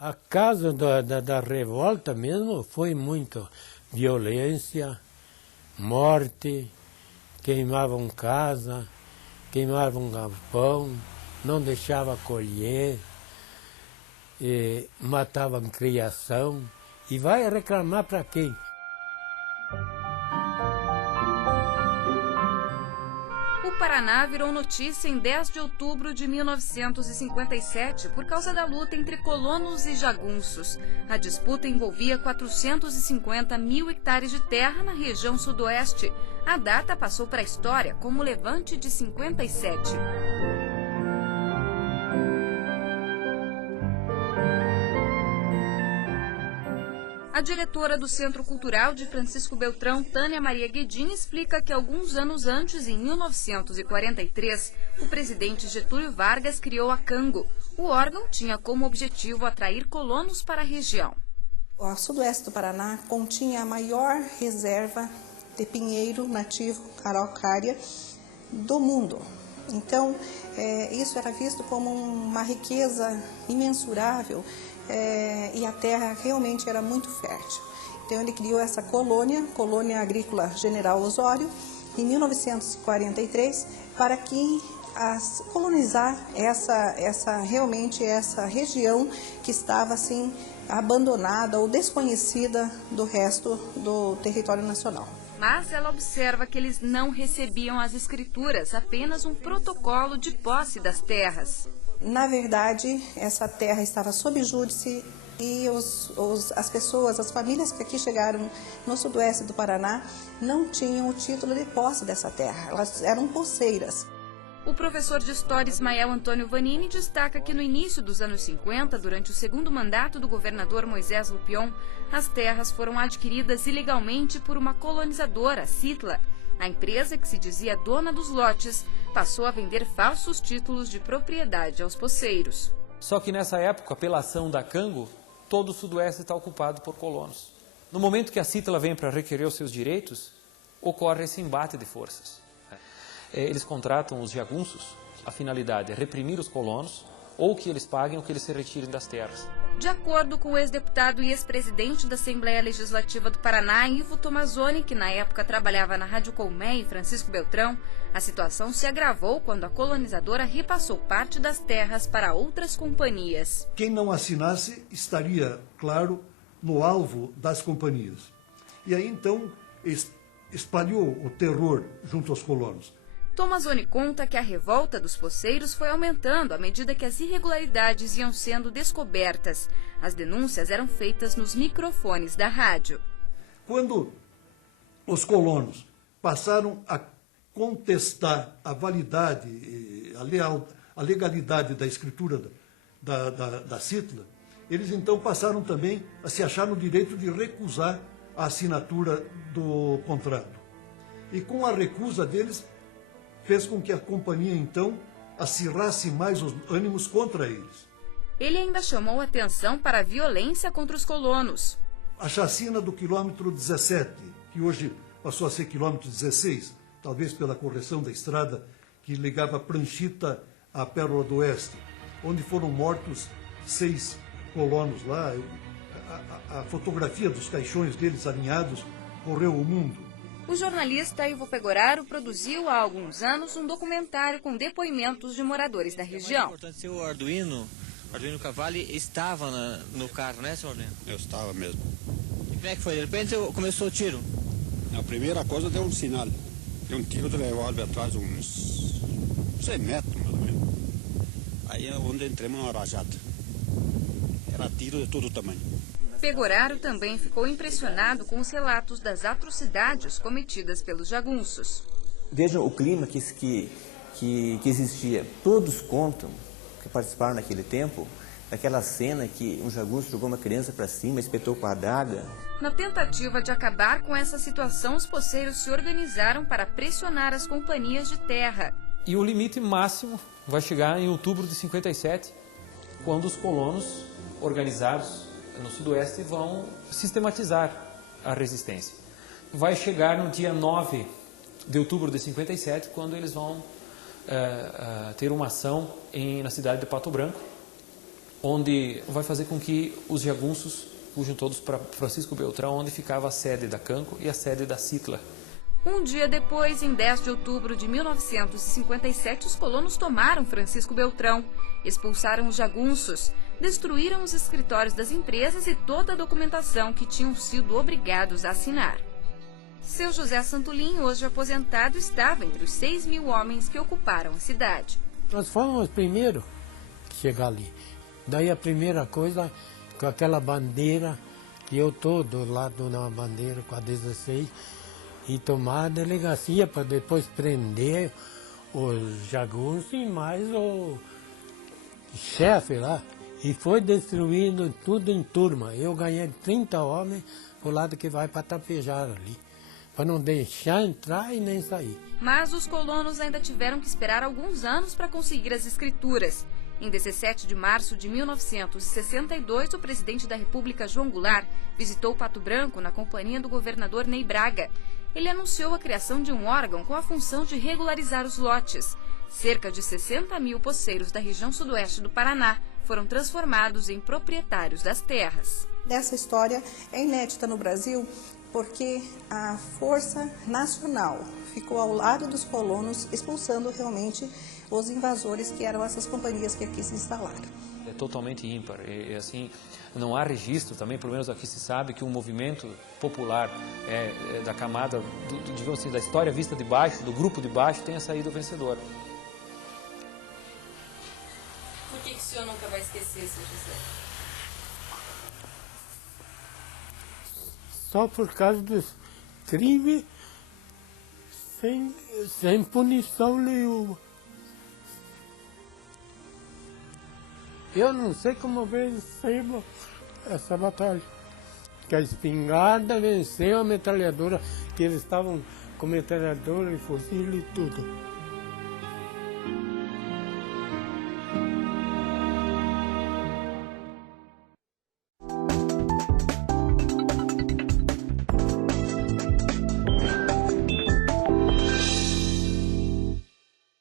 A causa da revolta mesmo foi muito violência, morte, queimavam casa, queimavam galpão, não deixavam colher, matavam criação. E vai reclamar para quem? O Paraná virou notícia em 10 de outubro de 1957 por causa da luta entre colonos e jagunços. A disputa envolvia 450 mil hectares de terra na região sudoeste. A data passou para a história como o Levante de 57. A diretora do Centro Cultural de Francisco Beltrão, Tânia Maria Guedin, explica que alguns anos antes, em 1943, o presidente Getúlio Vargas criou a Cango. O órgão tinha como objetivo atrair colonos para a região. O sudoeste do Paraná continha a maior reserva de pinheiro nativo araucária do mundo. Então, isso era visto como uma riqueza imensurável. E a terra realmente era muito fértil. Então ele criou essa colônia agrícola General Osório, em 1943, para que colonizar realmente essa região que estava assim abandonada ou desconhecida do resto do território nacional. Mas ela observa que eles não recebiam as escrituras, apenas um protocolo de posse das terras. Na verdade, essa terra estava sob júdice e as pessoas, as famílias que aqui chegaram no sudoeste do Paraná não tinham o título de posse dessa terra, elas eram poceiras. O professor de História Ismael Antônio Vanini destaca que no início dos anos 50, durante o segundo mandato do governador Moisés Lupion, as terras foram adquiridas ilegalmente por uma colonizadora, a Citla. A empresa, que se dizia dona dos lotes, passou a vender falsos títulos de propriedade aos poceiros. Só que nessa época, pela ação da Cango, todo o sudoeste está ocupado por colonos. No momento que a Citla vem para requerer os seus direitos, ocorre esse embate de forças. Eles contratam os jagunços, a finalidade é reprimir os colonos, ou que eles paguem ou que eles se retirem das terras. De acordo com o ex-deputado e ex-presidente da Assembleia Legislativa do Paraná, Ivo Tomazoni, que na época trabalhava na Rádio Colmé e Francisco Beltrão, a situação se agravou quando a colonizadora repassou parte das terras para outras companhias. Quem não assinasse estaria, claro, no alvo das companhias. E aí então espalhou o terror junto aos colonos. Tomazoni conta que a revolta dos poceiros foi aumentando à medida que as irregularidades iam sendo descobertas. As denúncias eram feitas nos microfones da rádio. Quando os colonos passaram a contestar a validade, a legalidade da escritura da Citla, eles então passaram também a se achar no direito de recusar a assinatura do contrato. E com a recusa deles, fez com que a companhia, então, acirrasse mais os ânimos contra eles. Ele ainda chamou atenção para a violência contra os colonos. A chacina do quilômetro 17, que hoje passou a ser quilômetro 16, talvez pela correção da estrada que ligava Pranchita à Pérola do Oeste, onde foram mortos 6 colonos lá. A fotografia dos caixões deles alinhados correu o mundo. O jornalista Ivo Pegoraro produziu há alguns anos um documentário com depoimentos de moradores da região. É importante ser o Arduino Cavalli estava no carro, né, senhor Arduino? Eu estava mesmo. E como é que foi? De repente começou o tiro? A primeira coisa deu um sinal. Deu um tiro de revólver atrás, uns 100 metros, mais ou menos. Aí é onde entramos na rajada. Era tiro de todo tamanho. Pegoraro também ficou impressionado com os relatos das atrocidades cometidas pelos jagunços. Vejam o clima que existia. Todos contam, que participaram naquele tempo, daquela cena que um jagunço jogou uma criança para cima, espetou com a adaga. Na tentativa de acabar com essa situação, os poceiros se organizaram para pressionar as companhias de terra. E o limite máximo vai chegar em outubro de 57, quando os colonos organizados no sudoeste vão sistematizar a resistência. Vai chegar no dia 9 de outubro de 57, quando eles vão ter uma ação na cidade de Pato Branco, onde vai fazer com que os jagunços fujam todos para Francisco Beltrão, onde ficava a sede da Canco e a sede da Citla. Um dia depois, em 10 de outubro de 1957, os colonos tomaram Francisco Beltrão, expulsaram os jagunços, destruíram os escritórios das empresas e toda a documentação que tinham sido obrigados a assinar. Seu José Santulim, hoje aposentado, estava entre os 6.000 homens que ocuparam a cidade. Nós fomos os primeiros a chegar ali. Daí a primeira coisa, com aquela bandeira, que eu estou do lado da bandeira com a 16, e tomar a delegacia para depois prender os jagunços e mais o chefe lá. E foi destruindo tudo em turma. Eu ganhei 30 homens do lado que vai para Tapejara ali, para não deixar entrar e nem sair. Mas os colonos ainda tiveram que esperar alguns anos para conseguir as escrituras. Em 17 de março de 1962, o presidente da República, João Goulart, visitou Pato Branco na companhia do governador Ney Braga. Ele anunciou a criação de um órgão com a função de regularizar os lotes. Cerca de 60.000 poceiros da região sudoeste do Paraná foram transformados em proprietários das terras. Essa história é inédita no Brasil porque a Força Nacional ficou ao lado dos colonos, expulsando realmente os invasores, que eram essas companhias que aqui se instalaram. É totalmente ímpar. E assim, não há registro também, pelo menos aqui se sabe, que um movimento popular da camada, digamos assim, da história vista de baixo, do grupo de baixo, tenha saído vencedor. Por que o senhor nunca vai esquecer, seu José? Só por causa dos crimes sem punição nenhuma. Eu não sei como vencemos essa batalha. Que a espingarda venceu a metralhadora, que eles estavam com metralhadora e fuzil e tudo.